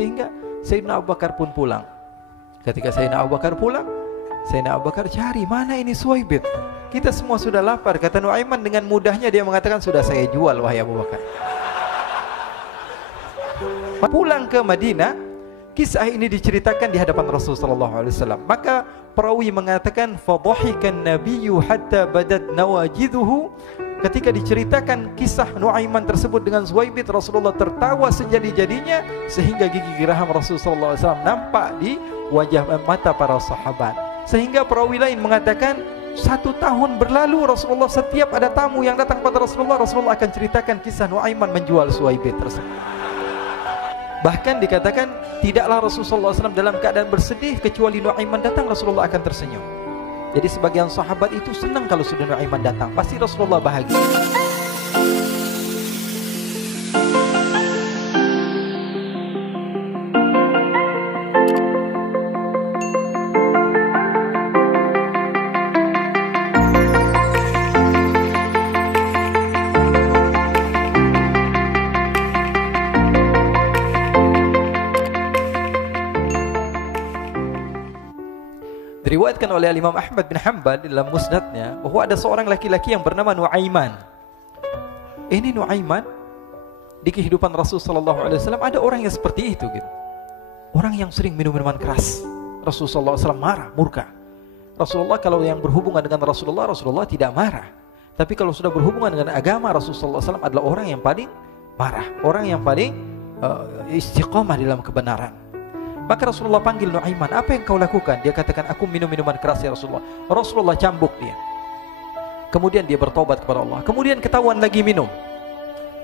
Sehingga Sayyidina Abu Bakar pun pulang. Ketika Sayyidina Abu Bakar pulang, Sayyidina Abu Bakar cari, mana ini Suwaibit? Kita semua sudah lapar. Kata Nuaiman dengan mudahnya dia mengatakan, sudah saya jual wahai Abu Bakar. Pulang ke Madinah, kisah ini diceritakan di hadapan Rasulullah SAW. Maka perawi mengatakan, fadhahikan nabiyyu hatta badat nawajiduhu. Ketika diceritakan kisah Nuaiman tersebut dengan Suwaibit, Rasulullah tertawa sejadi-jadinya sehingga gigi geraham Rasulullah SAW nampak di wajah mata para sahabat. Sehingga perawi lain mengatakan, 1 tahun berlalu Rasulullah setiap ada tamu yang datang pada Rasulullah akan ceritakan kisah Nuaiman menjual Suwaibit tersebut. Bahkan dikatakan tidaklah Rasulullah SAW dalam keadaan bersedih kecuali Nuaiman datang Rasulullah akan tersenyum. Jadi sebagian sahabat itu senang kalau sudah Nuaiman datang, pasti Rasulullah bahagia. Diriwayatkan oleh Imam Ahmad bin Hanbal dalam musnadnya bahwa ada seorang laki-laki yang bernama Nuaiman. Ini Nuaiman di kehidupan Rasulullah SAW ada orang yang seperti itu gitu. Orang yang sering minum minuman keras. Rasulullah SAW marah, murka. Rasulullah kalau yang berhubungan dengan Rasulullah tidak marah. Tapi kalau sudah berhubungan dengan agama, Rasulullah SAW adalah orang yang paling marah, orang yang paling istiqamah dalam kebenaran. Maka Rasulullah panggil Nuaiman, apa yang kau lakukan? Dia katakan, aku minum minuman keras ya Rasulullah. Rasulullah cambuk dia. Kemudian dia bertobat kepada Allah. Kemudian ketahuan lagi minum.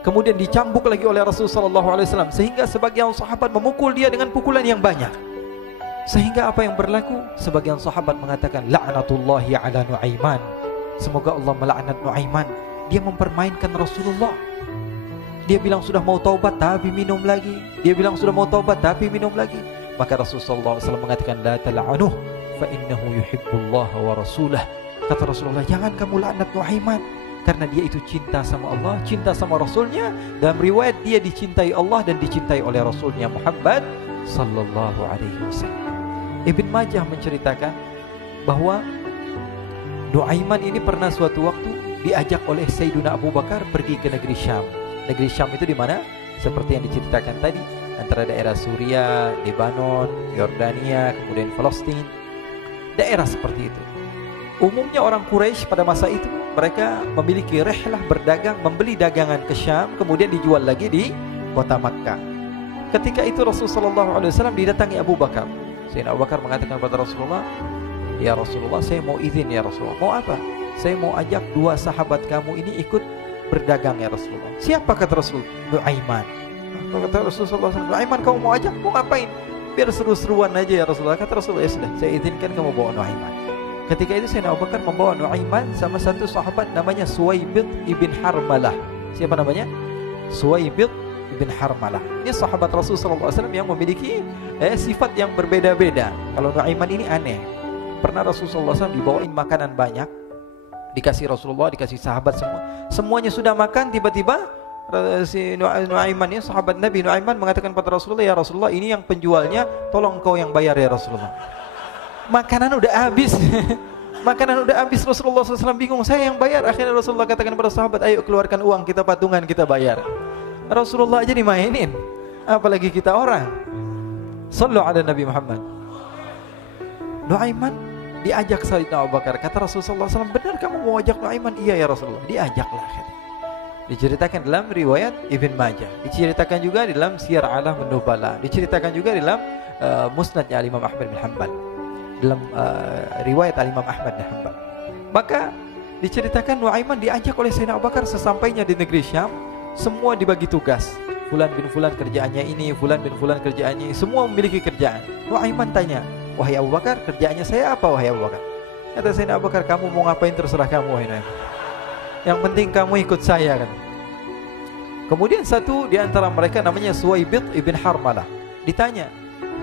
Kemudian dicambuk lagi oleh Rasulullah SAW. Sehingga sebagian sahabat memukul dia dengan pukulan yang banyak. Sehingga apa yang berlaku? Sebagian sahabat mengatakan, la'natullahi ala Nuaiman. Semoga Allah melaknat Nuaiman. Dia mempermainkan Rasulullah. Dia bilang sudah mau taubat tapi minum lagi. Dia bilang sudah mau taubat tapi minum lagi. Maka Rasulullah SAW mengatakan, la tal'anuh fa innahu yuhibbullah wa rasulah. Kata Rasulullah, jangan kamu laknat Nuaiman, karena dia itu cinta sama Allah, cinta sama Rasulnya. Dalam riwayat dia dicintai Allah dan dicintai oleh Rasulnya Muhammad sallallahu alaihi wasallam. Ibn Majah menceritakan bahwa Nuaiman ini pernah suatu waktu diajak oleh Sayyidina Abu Bakar pergi ke negeri Syam. Negeri Syam itu di mana? Seperti yang diceritakan tadi, antara daerah Suria, Lebanon, Yordania, kemudian Palestina. Daerah seperti itu. Umumnya orang Quraisy pada masa itu mereka memiliki rihlah berdagang, membeli dagangan ke Syam, kemudian dijual lagi di kota Makkah. Ketika itu Rasulullah SAW didatangi Abu Bakar. Sayyidina Abu Bakar mengatakan kepada Rasulullah, ya Rasulullah, saya mau izin ya Rasulullah. Mau apa? Saya mau ajak 2 sahabat kamu ini ikut berdagang ya Rasulullah. Siapa kata Rasul? Nuaiman. Kata Rasulullah SAW, Nuaiman kamu mau ajak? Mau ngapain? Biar seru-seruan aja ya Rasulullah. Kata Rasulullah, ya sudah, saya izinkan kamu bawa Nuaiman. Ketika itu Sayyidina Abu Bakar membawa Nuaiman sama satu sahabat namanya Suwaibit ibn Harmalah. Siapa namanya? Suwaibit ibn Harmalah. Ini sahabat Rasulullah SAW yang memiliki sifat yang berbeda-beda. Kalau Nuaiman ini aneh. Pernah Rasulullah SAW dibawain makanan banyak, dikasih Rasulullah, dikasih sahabat semua. Semuanya sudah makan, tiba-tiba si Nuaiman ini, sahabat Nabi Nuaiman mengatakan kepada Rasulullah, ya Rasulullah, ini yang penjualnya, tolong engkau yang bayar ya Rasulullah. Makanan udah habis. Makanan udah habis, Rasulullah SAW bingung, saya yang bayar. Akhirnya Rasulullah katakan kepada sahabat, ayo keluarkan uang, kita patungan, kita bayar. Rasulullah aja dimainin, apalagi kita orang. Sallu ala Nabi Muhammad. Nuaiman diajak Sayyidina Abu Bakar. Kata Rasulullah SAW, benar kamu mau ajak Nuaiman? Iya ya Rasulullah. Diajaklah akhirnya. Diceritakan dalam riwayat Ibn Majah, diceritakan juga dalam Siyar A'lam An-Nubala, diceritakan juga dalam musnadnya Imam Ahmad bin Hanbal, dalam riwayat Imam Ahmad bin Hanbal. Maka diceritakan Nuaiman diajak oleh Sayyidina Abu Bakar. Sesampainya di negeri Syam, semua dibagi tugas. Fulan bin Fulan kerjaannya ini, Fulan bin Fulan kerjaannya ini, semua memiliki kerjaan. Nuaiman tanya, wahai Abu Bakar, kerjaannya saya apa wahai Abu Bakar? Kata Sayyidina Abu Bakar, kamu mau ngapain terserah kamu wahai Nuaiman. Yang penting kamu ikut saya kan. Kemudian satu di antara mereka namanya Suwaibit ibn Harmalah. Ditanya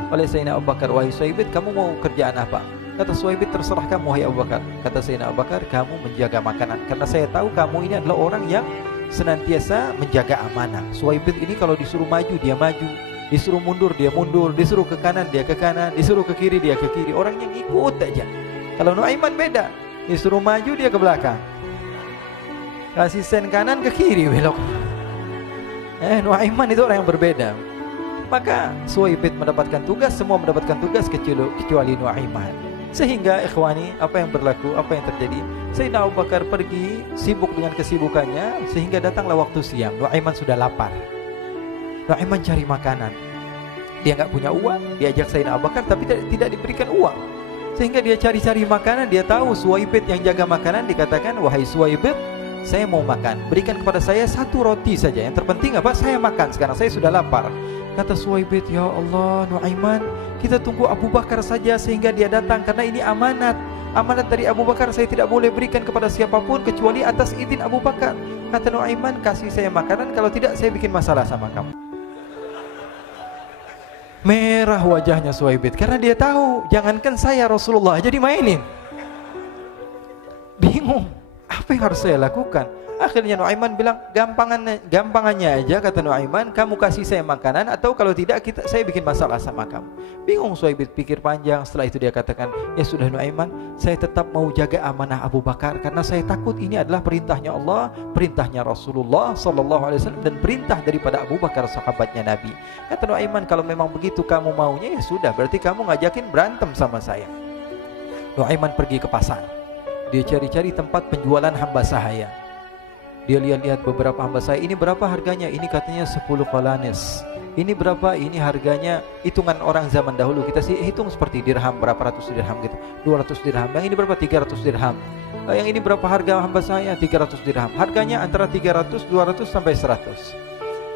oleh Sayyidina Abu Bakar, wahai Suwaibit, kamu mau kerjaan apa? Kata Suwaibit, terserah kamu wahai Abu Bakar. Kata Sayyidina Abu Bakar, kamu menjaga makanan, karena saya tahu kamu ini adalah orang yang senantiasa menjaga amanah. Suwaibit ini kalau disuruh maju dia maju, Disuruh mundur, dia mundur. Disuruh ke kanan, dia ke kanan. Disuruh ke kiri, dia ke kiri. Orangnya ngikut aja. Kalau Nuaiman beda. Disuruh maju, dia ke belakang. Kasih sen kanan, ke kiri belok. Nuaiman itu orang yang berbeda. Maka Suwaibid mendapatkan tugas, semua mendapatkan tugas kecuali Nuaiman. Sehingga ikhwani, apa yang berlaku, apa yang terjadi? Sayyidina Abu Bakar pergi sibuk dengan kesibukannya, sehingga datanglah waktu siang. Nuaiman sudah lapar. Nuaiman cari makanan. Dia nggak punya uang, diajak Sayyidina Abu Bakar tapi tidak diberikan uang. Sehingga dia cari-cari makanan, dia tahu Suwaibid yang jaga makanan, dikatakan, "Wahai Suwaibid, saya mau makan, berikan kepada saya 1 roti saja. Yang terpenting apa? Saya makan sekarang, saya sudah lapar." Kata Suwaibid, "Ya Allah, Nuaiman, kita tunggu Abu Bakar saja sehingga dia datang, karena ini amanat. Amanat dari Abu Bakar, saya tidak boleh berikan kepada siapapun kecuali atas izin Abu Bakar." Kata Nuaiman, "Kasih saya makanan, kalau tidak saya bikin masalah sama kamu." Merah wajahnya Suwaibid karena dia tahu, jangankan saya, Rasulullah jadi mainin. Bingung, apa yang harus saya lakukan? Akhirnya Nuaiman bilang, gampangannya aja, kata Nuaiman, kamu kasih saya makanan, atau kalau tidak saya bikin masalah sama kamu. Bingung Suwaibid, pikir panjang. Setelah itu dia katakan, ya sudah Nuaiman, saya tetap mau jaga amanah Abu Bakar, karena saya takut ini adalah perintahnya Allah, perintahnya Rasulullah SAW, dan perintah daripada Abu Bakar, sahabatnya Nabi. Kata Nuaiman, kalau memang begitu kamu maunya, ya sudah, berarti kamu ngajakin berantem sama saya. Nuaiman pergi ke pasar. Dia cari-cari tempat penjualan hamba sahaya. Dia lihat-lihat beberapa hamba sahaya. Ini berapa harganya? Ini katanya 10 qalanis. Ini berapa? Ini harganya, hitungan orang zaman dahulu. Kita sih hitung seperti dirham, berapa ratus dirham gitu. 200 dirham. Yang ini berapa? 300 dirham. Yang ini berapa harga hamba sahaya? 300 dirham. Harganya antara 300, 200 sampai 100.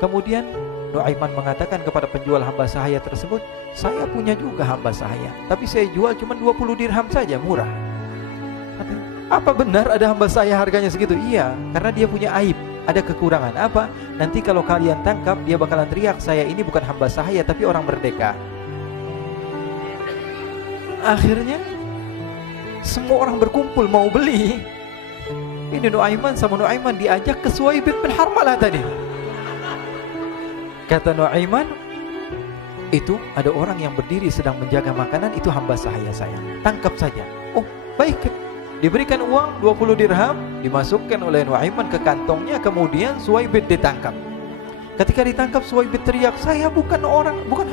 Kemudian Nuaiman mengatakan kepada penjual hamba sahaya tersebut, saya punya juga hamba sahaya, tapi saya jual cuma 20 dirham saja, murah. Apa benar ada hamba saya harganya segitu? Iya, karena dia punya aib, ada kekurangan. Apa? Nanti kalau kalian tangkap, dia bakalan teriak, saya ini bukan hamba sahaya tapi orang merdeka. Akhirnya semua orang berkumpul mau beli. Ini Nuaiman sama Nuaiman diajak ke Suwaibid bin Harmalah tadi. Kata Nuaiman, itu ada orang yang berdiri sedang menjaga makanan, itu hamba sahaya saya, tangkap saja. Oh baik. Diberikan uang 20 dirham, dimasukkan oleh Nuaiman ke kantongnya, kemudian Suwaibid ditangkap. Ketika ditangkap, Suwaibid teriak, saya bukan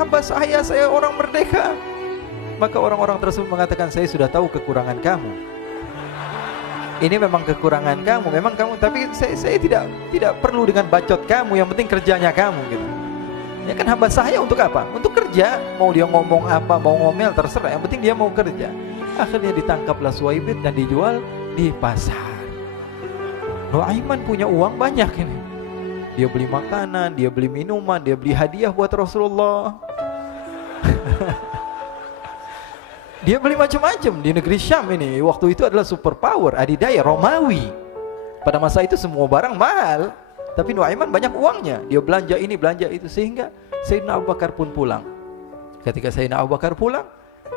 hamba saya orang merdeka. Maka orang-orang tersebut mengatakan, saya sudah tahu kekurangan kamu. Ini memang kekurangan kamu, memang kamu, tapi saya tidak perlu dengan bacot kamu, yang penting kerjanya kamu gitu. Ya kan hamba saya untuk apa? Untuk kerja. Mau dia ngomong apa, mau ngomel terserah, yang penting dia mau kerja. Akhirnya ditangkaplah Suwaibid dan dijual di pasar. Nuaiman punya uang banyak ini. Dia beli makanan, dia beli minuman, dia beli hadiah buat Rasulullah. Dia beli macam-macam di negeri Syam ini. Waktu itu adalah superpower, adidaya, Romawi. Pada masa itu semua barang mahal, tapi Nuaiman banyak uangnya. Dia belanja ini, belanja itu, sehingga Sayyidina Abu Bakar pun pulang. Ketika Sayyidina Abu Bakar pulang,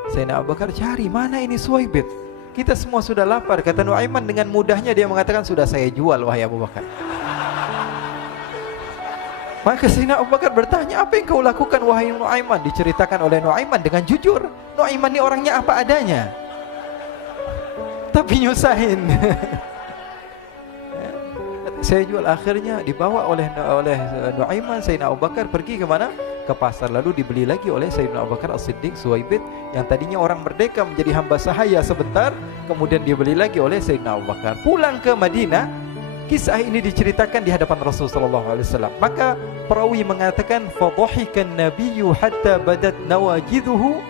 Sayyidina Abu Bakar cari, mana ini Suwaibid? Kita semua sudah lapar. Kata Nuaiman dengan mudahnya dia mengatakan, sudah saya jual wahai Abu Bakar. Maka Sayyidina Abu Bakar bertanya, apa yang kau lakukan wahai Nuaiman? Diceritakan oleh Nuaiman dengan jujur. Nuaiman ini orangnya apa adanya, tapi nyusahin. Saya jual. Akhirnya dibawa oleh Nuaiman, Sayyidina Abu Bakar pergi ke mana? Ke pasar, lalu dibeli lagi oleh Sayyidina Abu Bakar As-Siddiq. Suwaibid yang tadinya orang merdeka menjadi hamba sahaya sebentar, kemudian dibeli lagi oleh Sayyidina Abu Bakar. Pulang ke Madinah, kisah ini diceritakan di hadapan Rasulullah SAW. Maka perawi mengatakan, fadhahikan nabiyyu hatta badat nawajiduhu.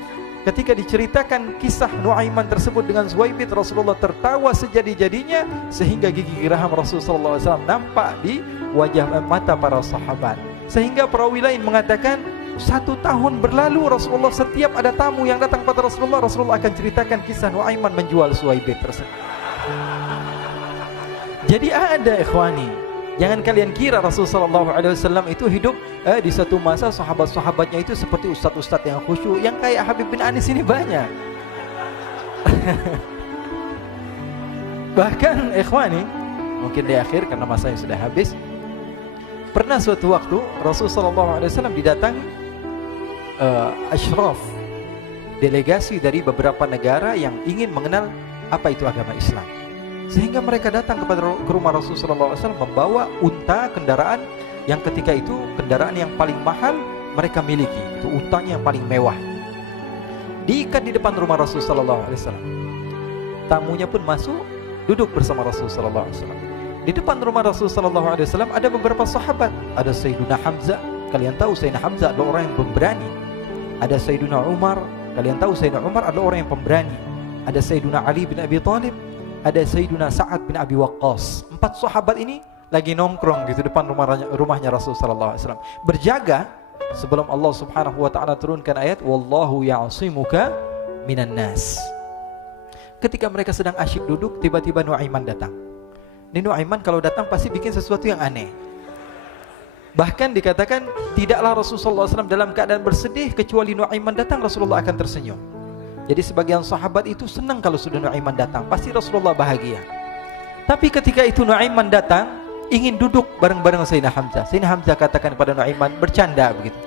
Ketika diceritakan kisah Nuaiman tersebut dengan Suwaibid, Rasulullah tertawa sejadi-jadinya sehingga gigi geraham Rasulullah SAW nampak di wajah mata para sahabat. Sehingga perawi lain mengatakan 1 tahun berlalu, Rasulullah setiap ada tamu yang datang pada Rasulullah akan ceritakan kisah Nuaiman menjual Suwaibid tersebut. Jadi ada ikhwani, jangan kalian kira Rasulullah SAW itu hidup di satu masa sahabat-sahabatnya itu seperti ustadz-ustadz yang khusyuk, yang kayak Habib bin Anis ini banyak. Bahkan ikhwani, mungkin di akhir karena masanya sudah habis, pernah suatu waktu Rasulullah SAW didatangi asyraf, delegasi dari beberapa negara yang ingin mengenal apa itu agama Islam. Sehingga mereka datang ke rumah Rasulullah SAW membawa unta, kendaraan yang ketika itu kendaraan yang paling mahal mereka miliki. Itu untanya yang paling mewah. Diikat di depan rumah Rasulullah SAW. Tamunya pun masuk, duduk bersama Rasulullah SAW. Di depan rumah Rasulullah SAW ada beberapa sahabat. Ada Sayyiduna Hamzah. Kalian tahu Sayyidina Hamzah adalah orang yang pemberani. Ada Sayyiduna Umar. Kalian tahu Sayyidina Umar adalah orang yang pemberani. Ada Sayyiduna Ali bin Abi Thalib. Ada Sayyiduna Sa'ad bin Abi Waqqas. 4 sahabat ini lagi nongkrong gitu depan rumahnya Rasulullah SAW. Berjaga sebelum Allah Subhanahu wa taala turunkan ayat wallahu ya'simuka minan nas. Ketika mereka sedang asyik duduk, tiba-tiba Nuaiman datang. Ini Nuaiman kalau datang pasti bikin sesuatu yang aneh. Bahkan dikatakan tidaklah Rasulullah SAW dalam keadaan bersedih, kecuali Nuaiman datang Rasulullah akan tersenyum. Jadi sebagian sahabat itu senang kalau sudah Nuaiman datang, pasti Rasulullah bahagia. Tapi ketika itu Nuaiman datang, ingin duduk bareng-bareng Sayyidina Hamzah. Sayyidina Hamzah katakan kepada Nuaiman, bercanda begitu.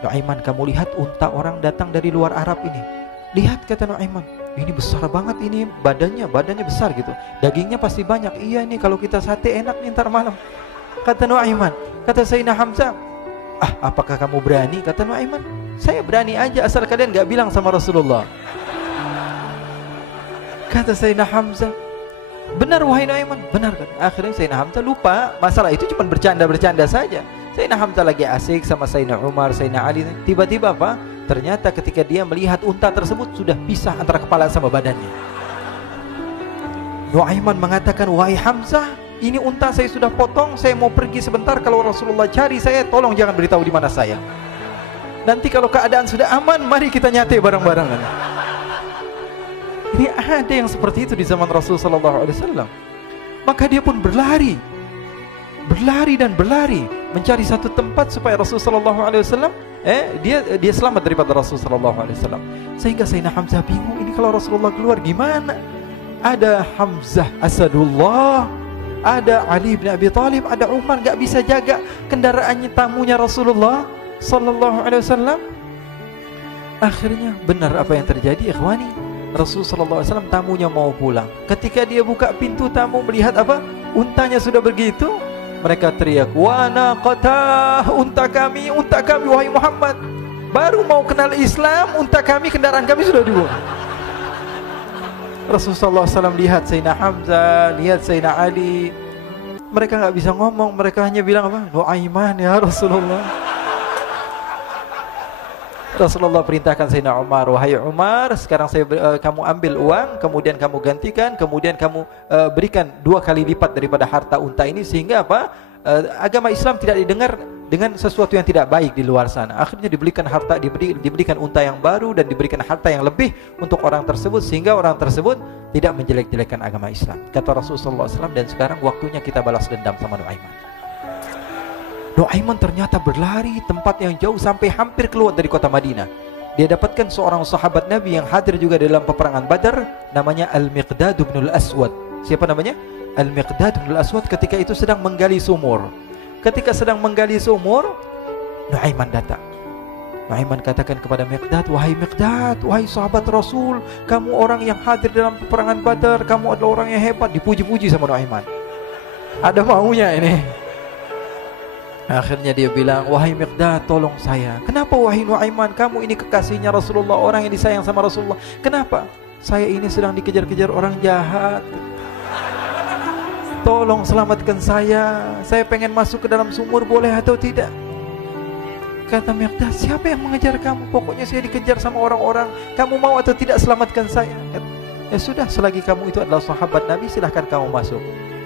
Nuaiman, kamu lihat unta orang datang dari luar Arab ini. Lihat, kata Nuaiman, ini besar banget ini, badannya besar gitu. Dagingnya pasti banyak. Iya, ini kalau kita sate enak nih ntar malam. Kata Nuaiman. Kata Sayyidina Hamzah, apakah kamu berani? Kata Nuaiman, saya berani aja asal kalian gak bilang sama Rasulullah. Kata Sayyidina Hamzah, benar wahai Nuaiman, benar kan? Akhirnya Sayyidina Hamzah lupa masalah itu, cuma bercanda-bercanda saja. Sayyidina Hamzah lagi asik sama Sayyidina Umar, Sayyidina Ali. Tiba-tiba apa? Ternyata ketika dia melihat unta tersebut sudah pisah antara kepala sama badannya. Nuaiman mengatakan, wahai Hamzah, ini unta saya sudah potong, saya mau pergi sebentar. Kalau Rasulullah cari saya, tolong jangan beritahu di mana saya. Nanti kalau keadaan sudah aman, mari kita nyate bareng-bareng. Ini ada yang seperti itu di zaman Rasulullah SAW. Maka dia pun berlari dan berlari mencari satu tempat supaya Rasulullah SAW dia selamat daripada Rasulullah SAW. Sehingga Sayyidina Hamzah bingung, ini kalau Rasulullah keluar gimana? Ada Hamzah Asadullah, ada Ali bin Abi Thalib, ada Umar, gak bisa jaga kendaraannya tamunya Rasulullah Sallallahu Alaihi Wasallam. Akhirnya benar apa yang terjadi, ikhwani. Rasulullah SAW tamunya mau pulang. Ketika dia buka pintu tamu melihat apa? Untanya sudah begitu. Mereka teriak, wa naqatah, unta kami wahai Muhammad. Baru mau kenal Islam, unta kami, kendaraan kami sudah dibuang. Rasulullah SAW lihat Sayyidina Hamzah, lihat Sayyidina Ali. Mereka gak bisa ngomong, mereka hanya bilang apa? Nuaiman ya Rasulullah. Rasulullah perintahkan Sayyidina Umar, wahai Umar, sekarang kamu ambil uang, kemudian kamu gantikan, kemudian kamu berikan 2 kali lipat daripada harta unta ini, sehingga apa? Agama Islam tidak didengar dengan sesuatu yang tidak baik di luar sana. Akhirnya diberikan harta, diberikan unta yang baru dan diberikan harta yang lebih untuk orang tersebut, sehingga orang tersebut tidak menjelek-jelekan agama Islam. Kata Rasulullah SAW, dan sekarang waktunya kita balas dendam sama Nuaiman. Nuaiman ternyata berlari tempat yang jauh sampai hampir keluar dari kota Madinah. Dia dapatkan seorang sahabat Nabi yang hadir juga dalam peperangan Badar, namanya Al-Miqdad bin Al-Aswad. Siapa namanya? Al-Miqdad bin Al-Aswad ketika itu sedang menggali sumur. Ketika sedang menggali sumur, Nuaiman datang. Nuaiman katakan kepada Miqdad, wahai Miqdad, wahai sahabat Rasul, kamu orang yang hadir dalam peperangan Badar, kamu adalah orang yang hebat. Dipuji-puji sama Nuaiman. Ada maunya ini. Akhirnya dia bilang, wahai Miqdad, tolong saya. Kenapa wahai Nuaiman? Kamu ini kekasihnya Rasulullah, orang yang disayang sama Rasulullah. Kenapa? Saya ini sedang dikejar-kejar orang jahat. Tolong selamatkan saya. Saya pengen masuk ke dalam sumur, boleh atau tidak? Kata Miqdad, siapa yang mengejar kamu? Pokoknya saya dikejar sama orang-orang. Kamu mau atau tidak selamatkan saya? Ya sudah, selagi kamu itu adalah sahabat Nabi, silahkan kamu masuk.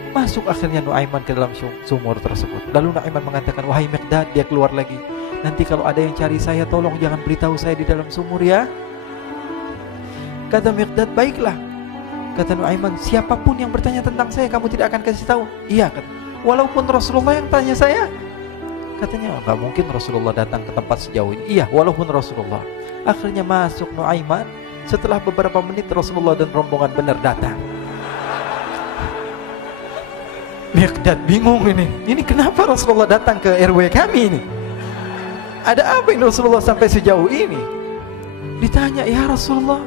Masuk akhirnya Nuaiman ke dalam sumur tersebut. Lalu Nuaiman mengatakan, wahai Miqdad, dia keluar lagi. Nanti kalau ada yang cari saya, tolong jangan beritahu saya di dalam sumur ya. Kata Miqdad, baiklah. Kata Nuaiman, siapapun yang bertanya tentang saya, kamu tidak akan kasih tahu? Iya, kata. Walaupun Rasulullah yang tanya saya? Katanya, enggak mungkin Rasulullah datang ke tempat sejauh ini. Iya, walaupun Rasulullah. Akhirnya masuk Nuaiman. Setelah beberapa menit Rasulullah dan rombongan benar datang. Miqdad bingung ini kenapa Rasulullah datang ke RW kami ini? Ada apa ini Rasulullah sampai sejauh ini? Ditanya, ya Rasulullah,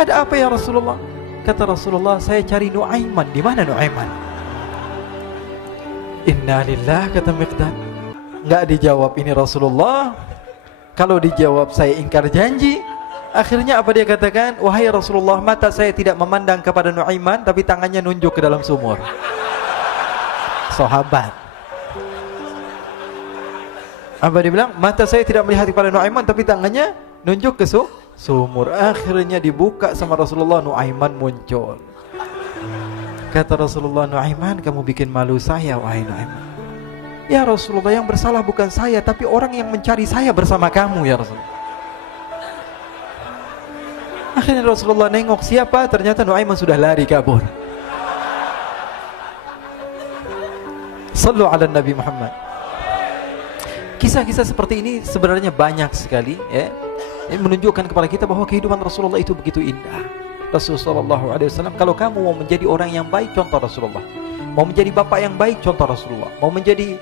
ada apa ya Rasulullah? Kata Rasulullah, saya cari Nuaiman. Di mana Nuaiman? Inna lillah, kata Miqdad. Nggak dijawab ini Rasulullah. Kalau dijawab saya ingkar janji. Akhirnya apa dia katakan? Wahai Rasulullah, mata saya tidak memandang kepada Nuaiman, tapi tangannya nunjuk ke dalam sumur. Sahabat. Apa dia bilang? Mata saya tidak melihat kepada Nuaiman, tapi tangannya nunjuk ke sumur. Akhirnya dibuka sama Rasulullah, Nuaiman muncul. Kata Rasulullah, Nuaiman, kamu bikin malu saya, wahai Nuaiman. Ya Rasulullah, yang bersalah bukan saya, tapi orang yang mencari saya bersama kamu, ya Rasulullah. Akhirnya Rasulullah nengok, siapa? Ternyata Nuaiman sudah lari kabur. Sallu ala Nabi Muhammad. Kisah-kisah seperti ini sebenarnya banyak sekali, ya. Ini menunjukkan kepada kita bahwa kehidupan Rasulullah itu begitu indah. Rasulullah SAW, kalau kamu mau menjadi orang yang baik, contoh Rasulullah. Mau menjadi bapak yang baik, contoh Rasulullah. Mau menjadi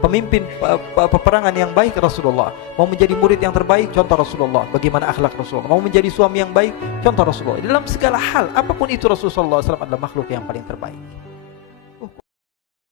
pemimpin peperangan yang baik, Rasulullah. Mau menjadi murid yang terbaik, contoh Rasulullah. Bagaimana akhlak Rasulullah. Mau menjadi suami yang baik, contoh Rasulullah. Dalam segala hal, apapun itu, Rasulullah SAW adalah makhluk yang paling terbaik.